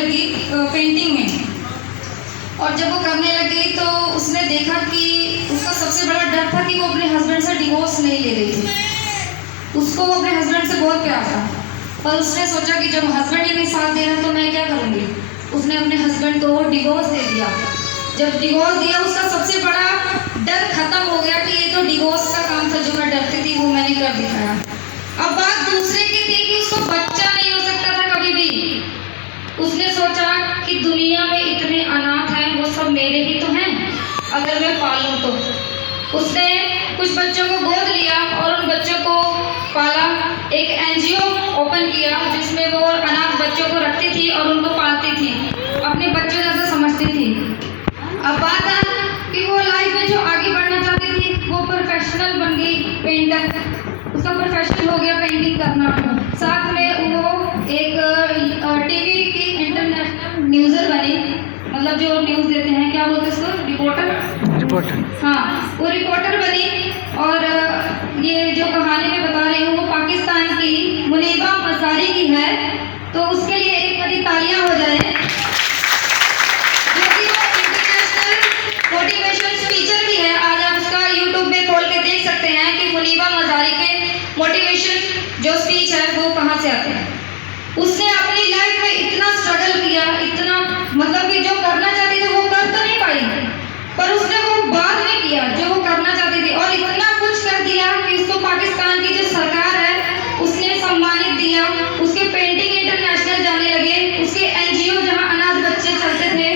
लगी पेंटिंग में। और जब वो करने लगी तो उसने देखा कि उसका सबसे बड़ा डर था कि वो अपने हस्बैंड से डिवोर्स नहीं ले रही थी। उसको वो अपने हस्बैंड से बहुत प्यार था, पर उसने सोचा कि जब हस्बैंड ही नहीं साथ दे रहा तो मैं क्या करूँगी। उसने अपने हस्बैंड को डिवोर्स दे दिया। जब डिवोर्स दिया उसका सबसे बड़ा डर खत्म हो गया कि ये तो डिवोर्स का काम था, जो मैं डरती थी वो मैंने कर दिखाया। अब बात दूसरे की थी कि उसको बच्चा नहीं हो सकता था कभी भी। उसने सोचा कि दुनिया में इतने अनाथ हैं, वो सब मेरे ही तो हैं, अगर मैं पालूं तो। उसने कुछ बच्चों को गोद लिया और उन बच्चों को पाला। एक एनजीओ ओपन किया जिसमें वो अनाथ बच्चों को रखती थी और उनको पालती थी, अपने बच्चों जैसा समझती थी। अब बात है कि वो लाइफ में जो आगे बढ़ना चाहती थी वो प्रोफेशनल बन गई पेंटर। उसका प्रोफेशन हो गया पेंटिंग करना। साथ में वो एक टीवी की इंटरनेशनल न्यूज़र बनी, मतलब जो न्यूज़ देते हैं, क्या बोलते हैं उसको, रिपोर्टर। हाँ, वो रिपोर्टर बनी। और ये जो कहानी मैं बता रही हूँ वो पाकिस्तान की मुनीबा मज़ारी की है, तो उसके लिए एक बड़ी तालियां हो जाए। जो कि वो इंटरनेशनल मोटिवेशन स्पीकर भी है। आज आप उसका यूट्यूब में खोल के देख सकते हैं कि मुनीबा मज़ारी के मोटिवेशन जो स्पीच है वो कहाँ से आते हैं। उसने अपनी लाइफ में इतना स्ट्रगल किया, इतना मतलब कि जो करना चाहती थी वो कर तो नहीं पाई, पर उसने वो बाद में किया जो वो करना चाहती थी, और इतना कुछ कर दिया कि उसको पाकिस्तान की जो सरकार है उसने सम्मानित दिया। उसके पेंटिंग इंटरनेशनल जाने लगे, उसके एनजीओ जहां अनाथ बच्चे चलते थे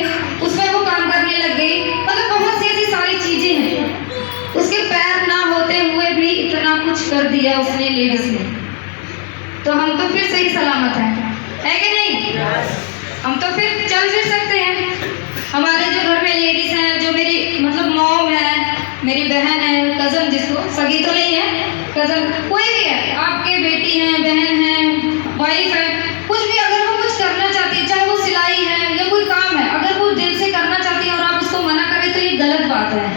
उसमें वो काम करने लग गई। मतलब बहुत सी ऐसी सारी चीजें हैं। उसके पैर ना होते हुए भी इतना कुछ कर दिया उसने लेडीज ने। तो हम तो फिर सही सलामत है कि नहीं? हम तो फिर चल फिर सकते हैं। हमारे जो घर में लेडीज हैं, जो मेरी मतलब मॉम है, मेरी बहन है, कज़न, जिसको सगी तो नहीं है, कज़न कोई भी है, आपके बेटी हैं, बहन है, वाइफ है, कुछ भी, अगर वो कुछ करना चाहती है, चाहे वो सिलाई है या कोई काम है, अगर वो दिल से करना चाहती है और आप उसको मना करें तो ये गलत बात है।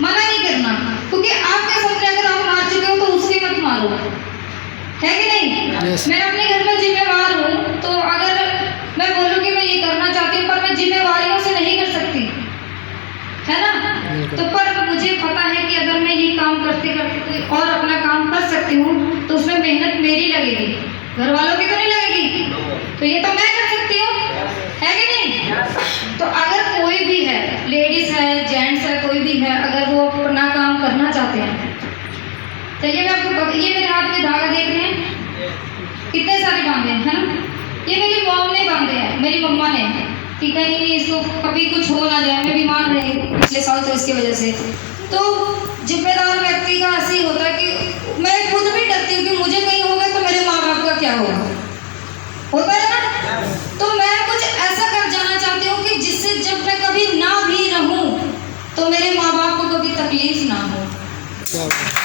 मना नहीं करना, क्योंकि आपके सामने अगर आप मार चुके हो तो उसके मत मारो, है कि नहीं? yes. मैं अपने घर में जिम्मेवार हूँ, तो अगर मैं बोलूँ कि मैं ये करना चाहती हूँ पर मैं जिम्मेवारियों से नहीं कर सकती, है ना? तो पर मुझे पता है कि अगर मैं ये काम करते करते कोई और अपना काम कर सकती हूँ तो उसमें मेहनत मेरी लगेगी, घर वालों की तो नहीं लगेगी। तो ये तो मैं कर सकती हूँ, है कि नहीं? तो अगर कोई भी है, लेडीज है, जेंट्स है, कोई भी है, अगर वो अपना काम करना चाहते हैं, चलिए मैं आपको, ये मेरे हाथ में धागा देख रहे हैं, कितने सारे बांधे हैं, है ना? ये मेरी मॉम ने बांधे हैं, मेरी मम्मा ने, कि कहीं नहीं इसको कभी कुछ हो ना जाए। मैं बीमार रही पिछले साल तो इसकी वजह से। तो जिम्मेदार व्यक्ति का ऐसे ही होता है कि मैं खुद भी डरती हूँ कि मुझे कहीं होगा तो मेरे माँ बाप का क्या होगा, होता है ना? तो मैं कुछ ऐसा कर जाना चाहती हूँ कि जिससे जब मैं कभी ना भी रहूँ तो मेरे माँ बाप को कभी तकलीफ ना हो।